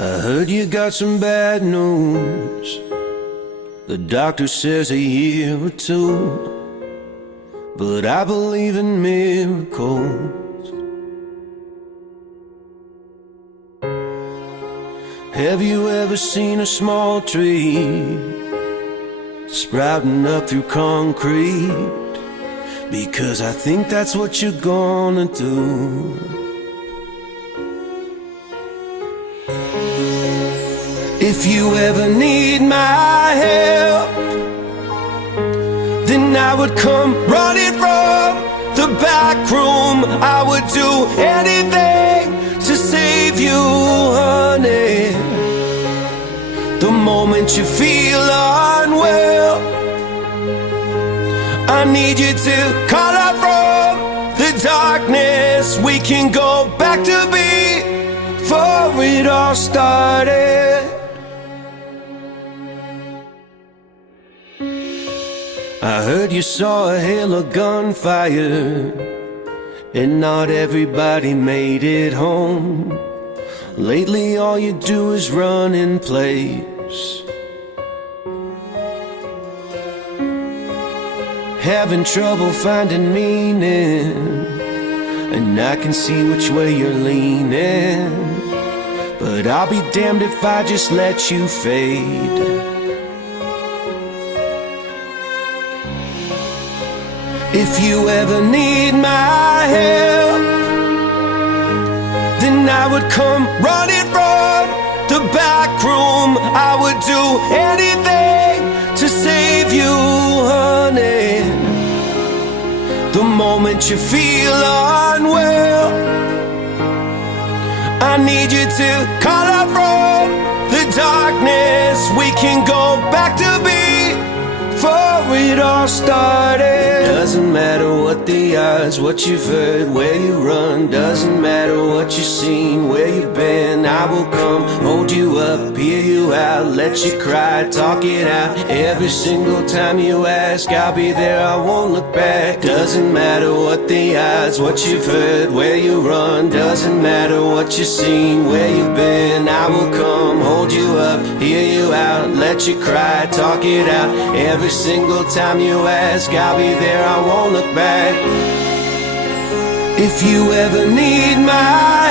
I heard you got some bad news. The doctor says a year or two, but I believe in miracles. Have you ever seen a small tree sprouting up through concrete? Because I think that's what you're gonna do. If you ever need my help, then I would come running from the back room. I would do anything to save you, honey. The moment you feel unwell, I need you to call out from the darkness. We can go back to before it all started. I heard you saw a hail of gunfire, and not everybody made it home. Lately all you do is run in place, having trouble finding meaning, and I can see which way you're leaning. But I'll be damned if I just let you fade. If you ever need my help, then I would come running from the back room. I would do anything to save you, honey. The moment you feel unwell, I need you to call out from the darkness. We can go back to before it all started. Doesn't matter what the odds, what you've heard, where you run. Doesn't matter what you've seen, where you've been. I will come, hold you up, hear you out, let you cry, talk it out. Every single time you ask, I'll be there, I won't look back. Doesn't matter what the odds, what you've heard, where you run. Doesn't matter what you've seen, where you've been. I will come, hold you up, hear you out, let you cry, talk it out. Every single time you ask, I'll be there, I won't look back. If you ever need my